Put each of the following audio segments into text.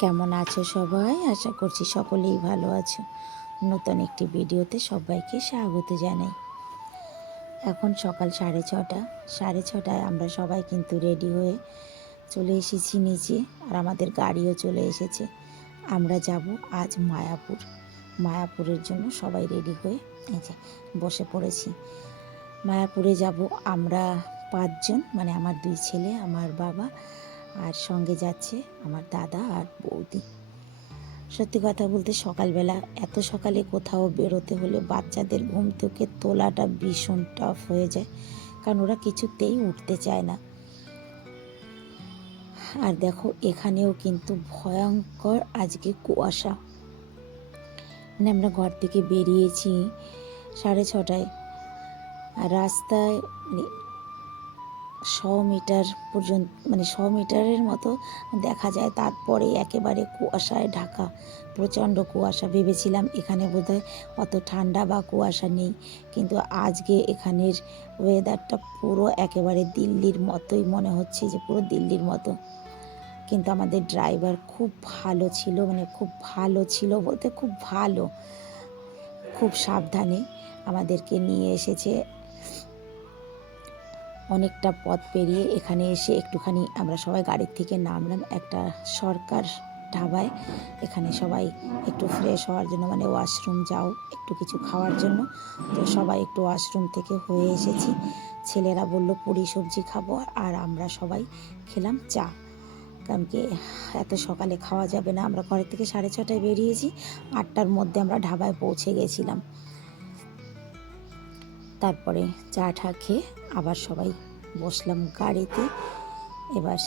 কেমন আছো সবাই? আশা করছি সকলেই ভালো আছো। নতুন একটি ভিডিওতে সবাইকে স্বাগত জানাই। এখন সকাল 6:30। 6:30টায় আমরা সবাই কিন্তু রেডি হয়ে চলে এসেছি নিচে, আর আমাদের গাড়িও চলে এসেছে। আমরা যাব আজ মায়াপুর। মায়াপুরের জন্য সবাই রেডি হয়ে এই যে বসে পড়েছি। মায়াপুরে যাব আমরা 5 জন, মানে আমার 2 ছেলে, আমার বাবা, আর সঙ্গে যাচ্ছে আমার দাদা আর বৌদি। সত্যি কথা বলতে সকালবেলা এত সকালে কোথাও বেরোতে হলে বাচ্চাদের ঘুম থেকে তোলাটা ভীষণ টাফ হয়ে যায়, কারণ ওরা কিছুতেই উঠতে চায় না। আর দেখো এখানেও কিন্তু ভয়ঙ্কর আজকে কুয়াশা। মানে আমরা ঘর থেকে বেরিয়েছি 6:30টায়, আর রাস্তায় মানে 100 মিটার পর্যন্ত, মানে 100 মিটারের মতো দেখা যায়, তারপরে একেবারে কুয়াশায় ঢাকা, প্রচণ্ড কুয়াশা। ভেবেছিলাম এখানে বোধহয় অত ঠান্ডা বা কুয়াশা নেই, কিন্তু আজকে এখানের ওয়েদারটা পুরো একেবারে দিল্লির মতোই মনে হচ্ছে, যে পুরো দিল্লির মতো। কিন্তু আমাদের ড্রাইভার খুব ভালো ছিল, মানে খুব ভালো ছিল বলতে খুব ভালো, খুব সাবধানে আমাদেরকে নিয়ে এসেছে। অনেকটা পথ পেরিয়ে এখানে এসে একটুখানি আমরা সবাই গাড়ির থেকে নামলাম একটা সরকার ধাবায়। এখানে সবাই একটু ফ্রেশ হওয়ার জন্য, মানে ওয়াশরুম যাও একটু কিছু খাওয়ার জন্য, তো সবাই একটু ওয়াশরুম থেকে হয়ে এসেছি। ছেলেরা বলল পুরি সবজি খাবো, আর আমরা সবাই খেলাম চা, কারণ কি এত সকালে খাওয়া যাবে না। আমরা ঘরের থেকে 6:30টায় বেরিয়েছি, 8টার মধ্যে আমরা ধাবায় পৌঁছে গেছিলাম। তারপরে চা টা খেয়ে আবার সবাই বসলাম গাড়িতে। এবার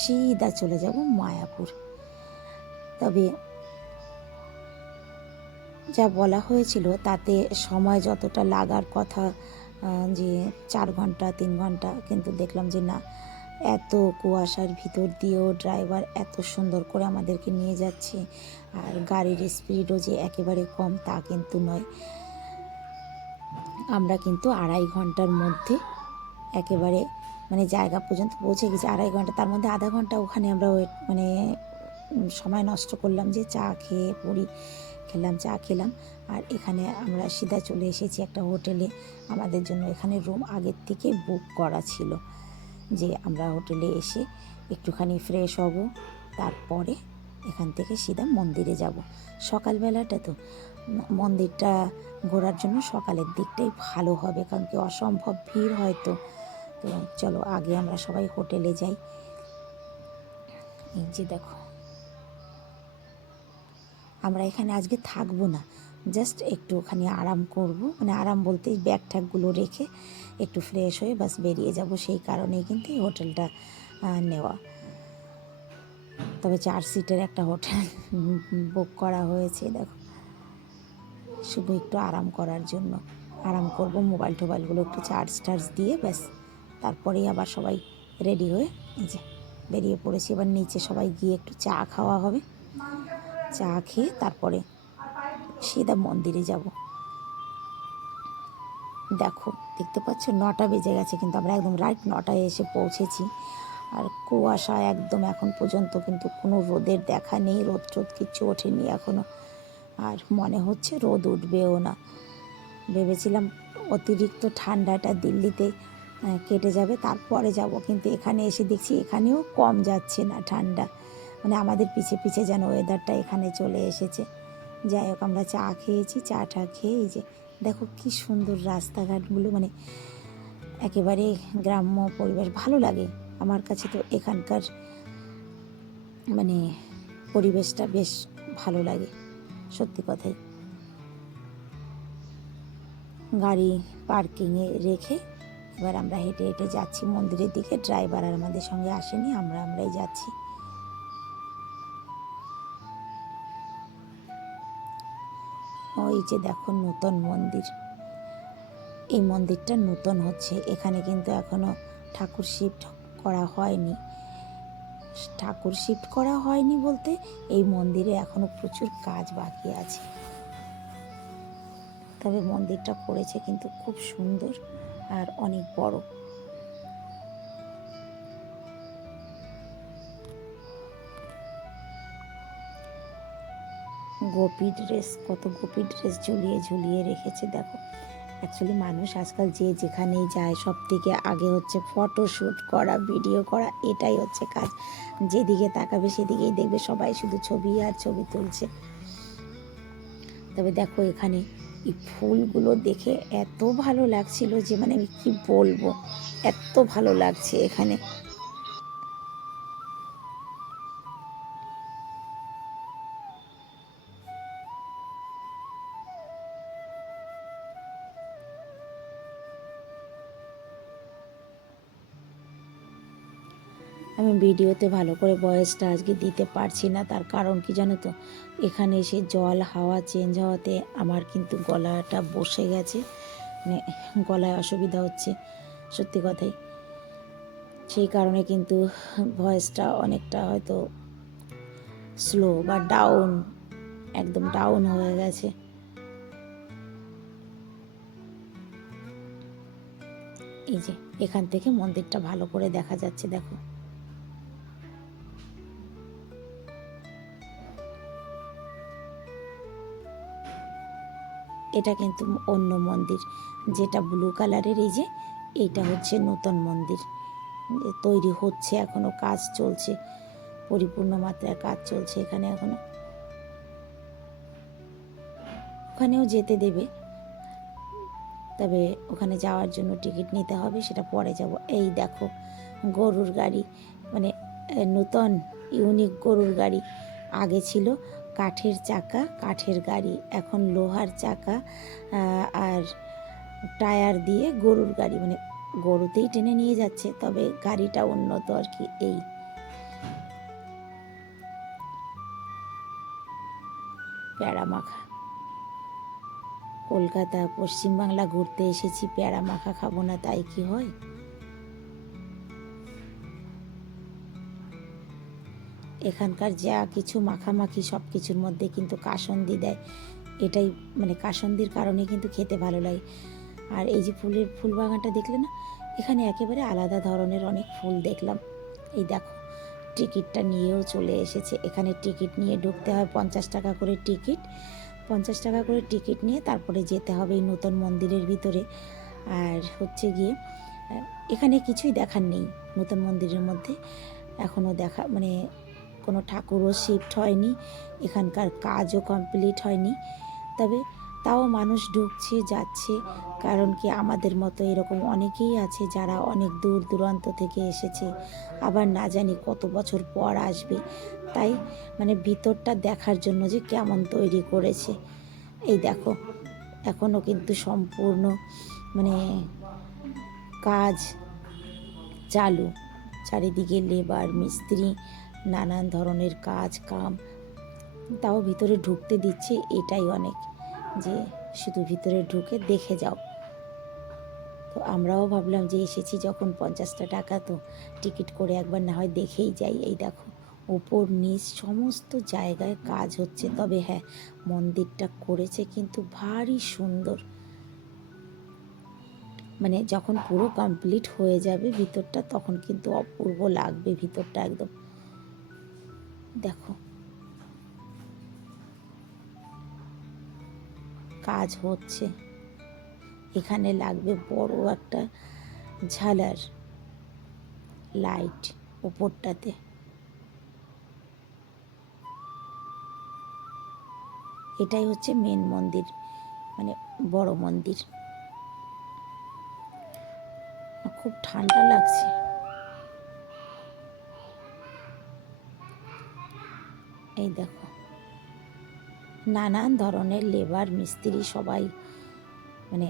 সিধা চলে যাব মায়াপুর। তবে যা বলা হয়েছিল তাতে সময় যতটা লাগার কথা, যে 4 ঘন্টা 3 ঘন্টা, কিন্তু দেখলাম যে না, এত কুয়াশার ভিতর দিয়েও ড্রাইভার এত সুন্দর করে আমাদেরকে নিয়ে যাচ্ছে। আর গাড়ির স্পিডও যে একেবারে কম তা কিন্তু নয়। আমরা কিন্তু 2.5 ঘন্টার মধ্যে একেবারে মানে জায়গা পর্যন্ত পৌঁছে গেছি। 2.5 ঘন্টা, তার মধ্যে আধা ঘন্টা ওখানে আমরা মানে সময় নষ্ট করলাম, যে চা খেয়ে পুরি খেলাম, চা খেলাম। আর এখানে আমরা সিধা চলে এসেছি একটা হোটেলে। আমাদের জন্য এখানে রুম আগের থেকে বুক করা ছিল, যে আমরা হোটেলে এসে একটুখানি ফ্রেশ হব, তারপরে এখান থেকে সিধা মন্দিরে যাব। সকালবেলাটা তো মন্দিরটা ঘোরার জন্য সকালের দিকটাই ভালো হবে, কারণ কি অসম্ভব ভিড় হয়তো। তো চলো আগে আমরা সবাই হোটেলে যাই। এই যে দেখো, আমরা এখানে আজকে থাকবো না, জাস্ট একটুখানি আরাম করব, মানে আরাম বলতে ব্যাগ ট্যাগগুলো রেখে একটু ফ্রেশ হয়ে বাস বেরিয়ে যাব, সেই কারণেই কিন্তু এই হোটেলটা নেওয়া। তবে 4 সিটের একটা হোটেল বুক করা হয়েছে। দেখো, শুধু একটু আরাম করার জন্য আরাম করব, মোবাইল টোবাইলগুলো একটু চার্জ দিয়ে ব্যাস, তারপরেই আবার সবাই রেডি হয়ে এই যে বেরিয়ে পড়েছি। এবার নিচে সবাই গিয়ে একটু চা খাওয়া হবে, চা খেয়ে তারপরে সিধা মন্দিরে যাব। দেখো দেখতে পাচ্ছ 9টা বেজে গেছে, কিন্তু আমরা একদম রাইট 9টায় এসে পৌঁছেছি। আর কুয়াশা একদম, এখন পর্যন্ত কিন্তু কোনো রোদের দেখা নেই, রোদ টোদ কিচ্ছু ওঠেনি এখনও, আর মনে হচ্ছে রোদ উঠবেও না। ভেবেছিলাম অতিরিক্ত ঠান্ডাটা দিল্লিতে কেটে যাবে তারপরে যাব, কিন্তু এখানে এসে দেখছি এখানেও কম যাচ্ছে না ঠান্ডা, মানে আমাদের পিছে পিছে যেন ওয়েদারটা এখানে চলে এসেছে। যাই হোক, আমরা চা খেয়েছি, চা টা খেয়ে এই যে দেখো কি সুন্দর রাস্তাঘাটগুলো, মানে একেবারে গ্রাম্য পরিবেশ, ভালো লাগে আমার কাছে। তো এখানকার মানে পরিবেশটা বেশ ভালো লাগে, সত্যি কথাই। গাড়ি পার্কিংয়ে রেখে এবার আমরা হেঁটে হেঁটে যাচ্ছি মন্দিরের দিকে। ড্রাইভার আর আমাদের সঙ্গে আসেনি, আমরাই যাচ্ছি। ওই যে দেখো নূতন মন্দির, এই মন্দিরটা নূতন হচ্ছে, এখানে কিন্তু এখনো ঠাকুর শিফট করা হয়নি। ঠাকুর শিফট করা হয়নি বলতে এই মন্দিরে এখনো প্রচুর কাজ বাকি আছে। তবে মন্দিরটা করেছে কিন্তু খুব সুন্দর আর অনেক বড়। গোপী ড্রেস, কত গোপী ড্রেস ঝুলিয়ে ঝুলিয়ে রেখেছে দেখো। অ্যাকচুয়ালি মানুষ আজকাল যে যেখানেই যায় সব থেকে আগে হচ্ছে ফটোশ্যুট করা, ভিডিও করা, এটাই হচ্ছে কাজ। যেদিকে তাকাবে সেদিকেই দেখবে সবাই শুধু ছবি আর ছবি তুলছে। তবে দেখো এখানে এই ফুলগুলো দেখে এত ভালো লাগছিল যে মানে আমি কী বলবো, এত ভালো লাগছে এখানে। আমি ভিডিওতে ভালো করে ভয়েসটা আজকে দিতে পারছি না, তার কারণ কি জানো তো, এখানে এসে জল হাওয়া চেঞ্জ হওয়াতে আমার কিন্তু গলাটা বসে গেছে, মানে গলায় অসুবিধা হচ্ছে সত্যি কথাই। সেই কারণে কিন্তু ভয়েসটা অনেকটা হয়তো স্লো বা ডাউন, একদম ডাউন হয়ে গেছে। এই যে এখান থেকে মন্দিরটা ভালো করে দেখা যাচ্ছে দেখো। এটা কিন্তু অন্য মন্দির, যেটা ব্লু কালারের, এই যে এইটা হচ্ছে নতুন মন্দির, তৈরি হচ্ছে, এখনো কাজ চলছে, পরিপূর্ণ মাত্রায় কাজ চলছে এখানে এখনো। ওখানেও যেতে দেবে, তবে ওখানে যাওয়ার জন্য টিকিট নিতে হবে, সেটা পরে যাব। এই দেখো গরুর গাড়ি, মানে নতুন ইউনিক গরুর গাড়ি। আগে ছিল কাঠের চাকা, কাঠের গাড়ি, এখন লোহার চাকা আর টায়ার দিয়ে গরুর গাড়ি, মানে গরুতেই টেনে নিয়ে যাচ্ছে, তবে গাড়িটা উন্নত আর কি। এই প্যাড়া মাখা, কলকাতা পশ্চিমবাংলা ঘুরতে এসেছি, প্যাড়া মাখা খাবো না তাই কি হয়? এখানকার যা কিছু মাখামাখি সব কিছুর মধ্যে কিন্তু কাসন্দি দেয়, এটাই মানে কাসন্দির কারণে কিন্তু খেতে ভালো লাগে। আর এই যে ফুল বাগানটা দেখলে না, এখানে একেবারে আলাদা ধরনের অনেক ফুল দেখলাম। এই দেখো টিকিটটা নিয়েও চলে এসেছে, এখানে টিকিট নিয়ে ঢুকতে হয়, 50 টাকা করে টিকিট, 50 টাকা করে টিকিট নিয়ে তারপরে যেতে হবে এই নতুন মন্দিরের ভিতরে। আর হচ্ছে গিয়ে এখানে কিছুই দেখার নেই নতুন মন্দিরের মধ্যে, এখনও দেখা মানে কোনো ঠাকুরও শিফট হয়নি, এখানকার কাজও কমপ্লিট হয়নি। তবে তাও মানুষ ঢুকছে যাচ্ছে, কারণ কি আমাদের মতো এরকম অনেকেই আছে যারা অনেক দূর দূরান্ত থেকে এসেছে, আবার না জানি কত বছর পর আসবে, তাই মানে ভিতরটা দেখার জন্য যে কেমন তৈরি করেছে। এই দেখো এখনও কিন্তু সম্পূর্ণ মানে কাজ চালু, চারিদিকে লেবার মিস্ত্রি নানান ধরনের কাজ কাম, তাও ভিতরে ঢুকতে দিচ্ছে, এটাই অনেক, যে শুধু ভিতরে ঢুকে দেখে যাও। তো আমরাও ভাবলাম যে এসেছি যখন 50টা টাকা, তো টিকিট করে একবার না হয় দেখেই যাই। এই দেখো ওপর নিচ সমস্ত জায়গায় কাজ হচ্ছে, তবে হ্যাঁ মন্দিরটা করেছে কিন্তু ভারী সুন্দর, মানে যখন পুরো কমপ্লিট হয়ে যাবে ভিতরটা তখন কিন্তু অপূর্ব লাগবে ভিতরটা একদম। দেখো কাজ হচ্ছে, এখানে লাগবে বড় একটা ঝালার লাইট উপরটাতে। এটাই হচ্ছে মেন মন্দির, মানে বড় মন্দির। খুব ঠান্ডা লাগছে। এই দেখো নানান ধরনের লেবার মিস্ত্রি সবাই, মানে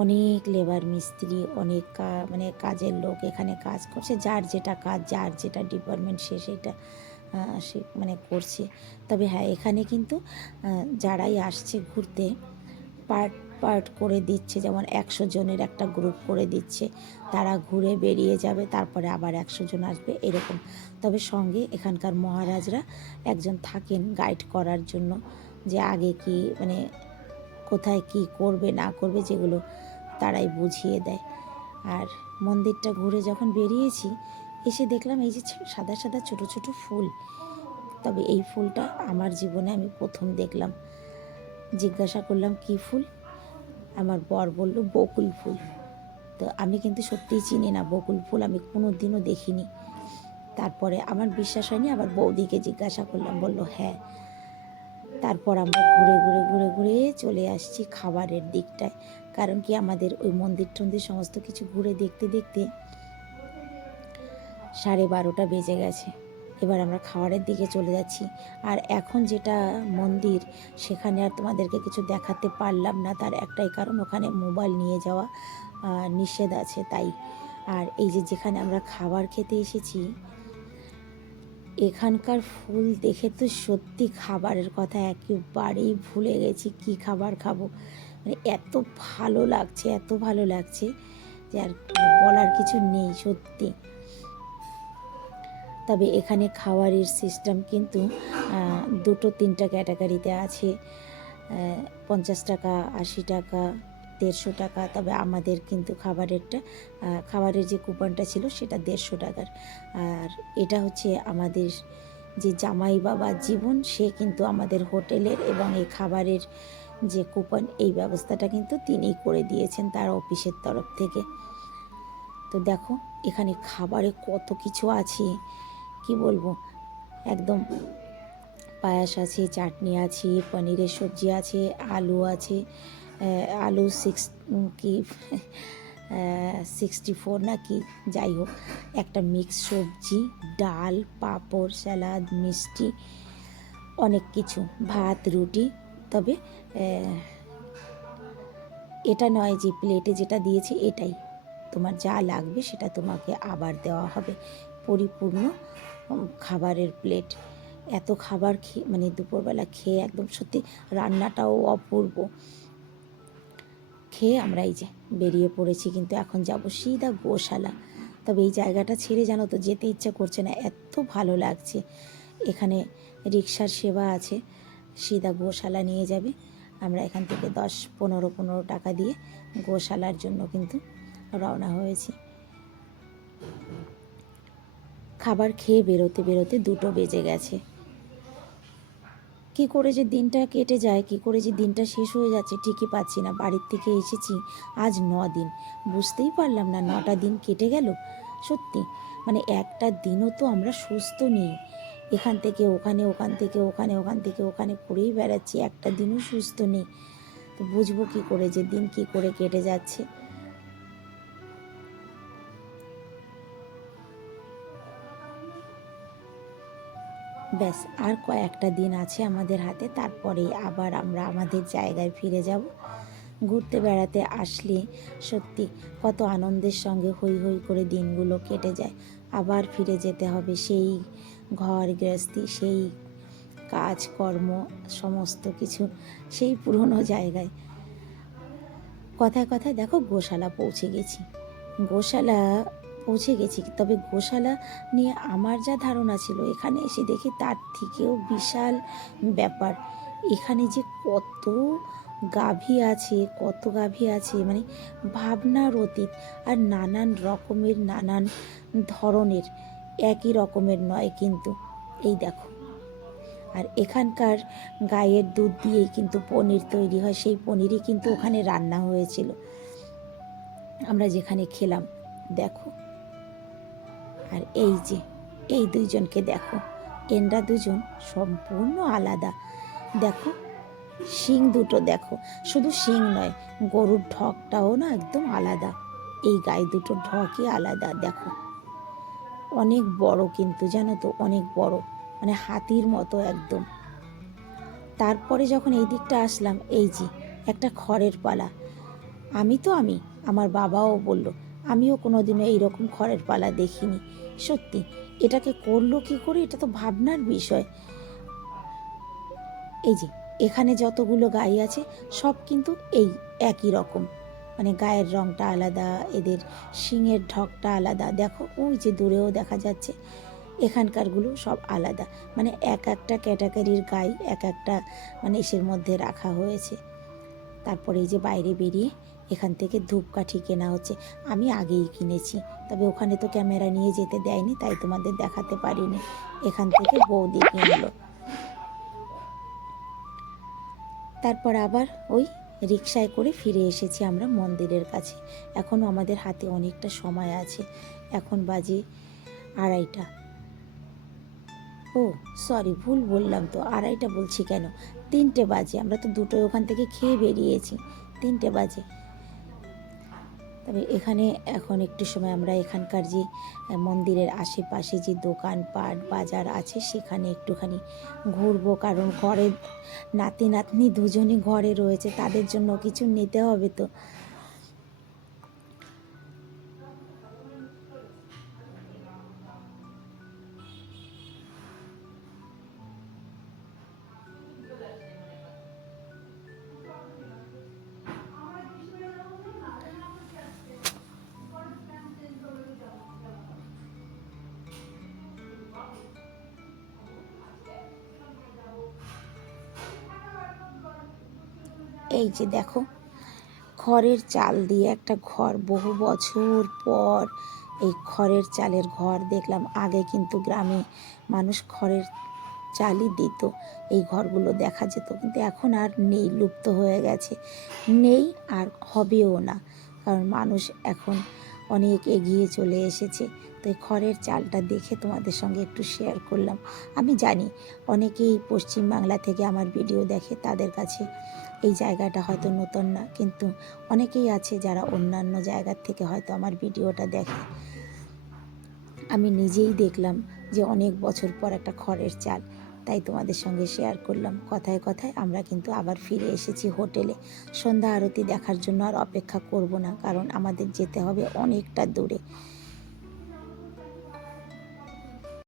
অনেক লেবার মিস্ত্রি, অনেক মানে কাজের লোক এখানে কাজ করছে, যার যেটা কাজ, যার যেটা ডিপার্টমেন্ট সে সেটা সে মানে করছে। তবে হ্যাঁ এখানে কিন্তু যারাই আসছে ঘুরতে পার্ট পার্ট করে দিচ্ছে, যেমন 100 জনের একটা গ্রুপ করে দিচ্ছে, তারা ঘুরে বেরিয়ে যাবে, তারপরে আবার 100 জন আসবে এরকম। তবে সঙ্গে এখানকার মহারাজরা একজন থাকেন গাইড করার জন্য, যে আগে কি মানে কোথায় কি করবে না করবে যেগুলো তারাই বুঝিয়ে দেয়। আর মন্দিরটা ঘুরে যখন বেরিয়েছি, এসে দেখলাম এই যে সাদা সাদা ছোট ছোট ফুল, তবে এই ফুলটা আমার জীবনে আমি প্রথম দেখলাম। জিজ্ঞাসা করলাম কী ফুল, আমার বর বলল বকুল ফুল। তো আমি কিন্তু সত্যিই চিনি না বকুল ফুল, আমি কোনো দিনও দেখিনি। তারপরে আমার বিশ্বাস হয়নি, আবার বৌদিকে জিজ্ঞাসা করলাম, বলল হ্যাঁ। তারপর আমরা ঘুরে ঘুরে ঘুরে ঘুরে চলে আসছি খাবারের দিকটায়, কারণ কি আমাদের ওই মন্দির টন্দির সমস্ত কিছু ঘুরে দেখতে দেখতে 12:30 বেজে গেছে। এবার আমরা খাবারের দিকে চলে যাচ্ছি। আর এখন যেটা মন্দির, সেখানে আর তোমাদেরকে কিছু দেখাতে পারলাম না, তার একটাই কারণ ওখানে মোবাইল নিয়ে যাওয়া নিষেধ আছে তাই। আর এই যে যেখানে আমরা খাবার খেতে এসেছি, এখানকার ফুল দেখে তো সত্যি খাবারের কথা একেবারেই ভুলে গেছি, কি খাবার খাবো। মানে এত ভালো লাগছে, এত ভালো লাগছে যে আর বলার কিছু নেই সত্যি। তবে এখানে খাবারের সিস্টেম কিন্তু 2-3টা ক্যাটাগরিতে আছে, 50 টাকা, 80 টাকা, 150 টাকা। তবে আমাদের কিন্তু খাবারের যে কুপনটা ছিল সেটা 150 টাকার। আর এটা হচ্ছে আমাদের যে জামাই বাবা জীবন, সে কিন্তু আমাদের হোটেলের এবং এই খাবারের যে কুপন, এই ব্যবস্থাটা কিন্তু তিনিই করে দিয়েছেন তার অফিসের তরফ থেকে। তো দেখো এখানে খাবারে কত কিছু আছে, কি বলবো, একদম পায়াস আছে, চাটনি আছে, পনিরের সবজি আছে, আলু আছে, আলু 64 না কি, যাই হোক, একটা মিক্স সবজি, ডাল, পাঁপড়, স্যালাড, মিষ্টি, অনেক কিছু, ভাত, রুটি। তবে এটা নয় যে প্লেটে যেটা দিয়েছে এটাই, তোমার যা লাগবে সেটা তোমাকে আবার দেওয়া হবে। পরিপূর্ণ খাবারের প্লেট। এত খাবার খেয়ে, মানে দুপুরবেলা খেয়ে একদম সত্যি, রান্নাটাও অপূর্ব। খেয়ে আমরা এই যে বেরিয়ে পড়েছি, কিন্তু এখন যাব সিধা গোশালা। তবে এই জায়গাটা ছেড়ে জানো তো যেতে ইচ্ছা করছে না, এত ভালো লাগছে। এখানে রিক্সার সেবা আছে, সিধা গোশালা নিয়ে যাবে। আমরা এখান থেকে 10-15 টাকা দিয়ে গোশালার জন্য কিন্তু রওনা হয়েছি। খাবার খেয়ে বেরোতে বেরোতে 2টো বেজে গেছে। কী করে যে দিনটা কেটে যায়, কী করে যে দিনটা শেষ হয়ে যাচ্ছে ঠিকই পাচ্ছি না। বাড়ির থেকে এসেছি আজ 9 দিন, বুঝতেই পারলাম না 9টা দিন কেটে গেল। সত্যি মানে একটা দিনও তো আমরা সুস্থ নেই, এখান থেকে ওখানে, ওখান থেকে ওখানে, ওখান থেকে ওখানে করেই বেড়াচ্ছি, একটা দিনও সুস্থ নেই। তো বুঝবো কী করে যে দিন কী করে কেটে যাচ্ছে। ব্যাস আর কয়েকটা দিন আছে আমাদের হাতে, তারপরেই আবার আমরা আমাদের জায়গায় ফিরে যাব। ঘুরতে বেড়াতে আসলে সত্যি কত আনন্দের সঙ্গে হই হই করে দিনগুলো কেটে যায়। আবার ফিরে যেতে হবে সেই ঘর গৃহস্থী, সেই কাজকর্ম, সমস্ত কিছু সেই পুরনো জায়গায়। কথায় কথায় দেখো গোশালা পৌঁছে গেছি। তবে গোশালা নিয়ে আমার যা ধারণা ছিল, এখানে এসে দেখি তার থেকেও বিশাল ব্যাপার। এখানে যে কত গাভী আছে, মানে ভাবনার অতীত। আর নানান রকমের, নানান ধরনের, একই রকমের নয় কিন্তু। এই দেখো, আর এখানকার গায়ের দুধ দিয়েই কিন্তু পনির তৈরি হয়, সেই পনিরই কিন্তু ওখানে রান্না হয়েছিল আমরা যেখানে খেলাম। দেখো, আর এই যে এই দুইজনকে দেখো, এনরা দুজন সম্পূর্ণ আলাদা। দেখো শিং দুটো দেখো, শুধু শিং নয়, গরুর ঢকটাও না একদম আলাদা, এই গাই দুটোর ঢকই আলাদা। দেখো অনেক বড় কিন্তু, জানো তো, অনেক বড়, মানে হাতির মতো একদম। তারপরে যখন এই দিকটা আসলাম, এই যে একটা খড়ের পালা, আমার বাবাও বলল আমিও কোনোদিনও এইরকম খড়ের পালা দেখিনি। সত্যি এটাকে করলো কি করে, এটা তো ভাবনার বিষয়। এই যে এখানে যতগুলো গাই আছে সব কিন্তু এই একই রকম, মানে গায়ের রঙটা আলাদা, এদের শিংয়ের ঢকটা আলাদা। দেখো ওই যে দূরেও দেখা যাচ্ছে, এখানকারগুলো সব আলাদা, মানে এক একটা ক্যাটাগরির গাই এক একটা মানে ইসের মধ্যে রাখা হয়েছে। তারপরে এই যে বাইরে বেরিয়ে এখান থেকে ধূপকাঠি কেনা হচ্ছে। আমি আগেই কিনেছি, তবে ওখানে তো ক্যামেরা নিয়ে যেতে দেয়নি, তাই তোমাদের দেখাতে পারিনি। এখান থেকে বৌদি কিনলো। তারপর আবার ওই রিকশায় করে ফিরে এসেছি আমরা মন্দিরের কাছে। এখনও আমাদের হাতে অনেকটা সময় আছে। এখন বাজে 2:30। ও সরি, ভুল বললাম তো, 2:30 বলছি কেন, 3টে বাজে। আমরা তো 2টোয় ওখান থেকে খেয়ে বেরিয়েছি, 3টে বাজে। তবে এখানে এখন একটু সময় আমরা এখানকার যে মন্দিরের আশেপাশে যে দোকানপাট বাজার আছে সেখানে একটুখানি ঘুরবো, কারণ ঘরে নাতি নাতনি দুজনই ঘরে রয়েছে, তাদের জন্য কিছু নিতে হবে তো। এই যে দেখো, খড়ের চাল দিয়ে একটা ঘর, বহু বছর পর এই খড়ের চালের ঘর দেখলাম। আগে কিন্তু গ্রামে মানুষ খড়ের চালই দিত, এই ঘরগুলো দেখা যেত, কিন্তু এখন আর নেই, লুপ্ত হয়ে গেছে, নেই আর হবেও না, কারণ মানুষ এখন অনেক এগিয়ে চলে এসেছে। তো এই খড়ের চালটা দেখে তোমাদের সঙ্গে একটু শেয়ার করলাম। আমি জানি অনেকেই পশ্চিমবাংলা থেকে আমার ভিডিও দেখে, তাদের কাছে এই জায়গাটা হয়তো নতুন না, কিন্তু অনেকেই আছে যারা অন্যান্য জায়গার থেকে হয়তো আমার ভিডিওটা দেখে। আমি নিজেই দেখলাম যে অনেক বছর পর একটা খড়ের চাল, তাই তোমাদের সঙ্গে শেয়ার করলাম। কথায় কথায় আমরা কিন্তু আবার ফিরে এসেছি হোটেলে। সন্ধ্যা আরতি দেখার জন্য আর অপেক্ষা করব না, কারণ আমাদের যেতে হবে অনেকটা দূরে।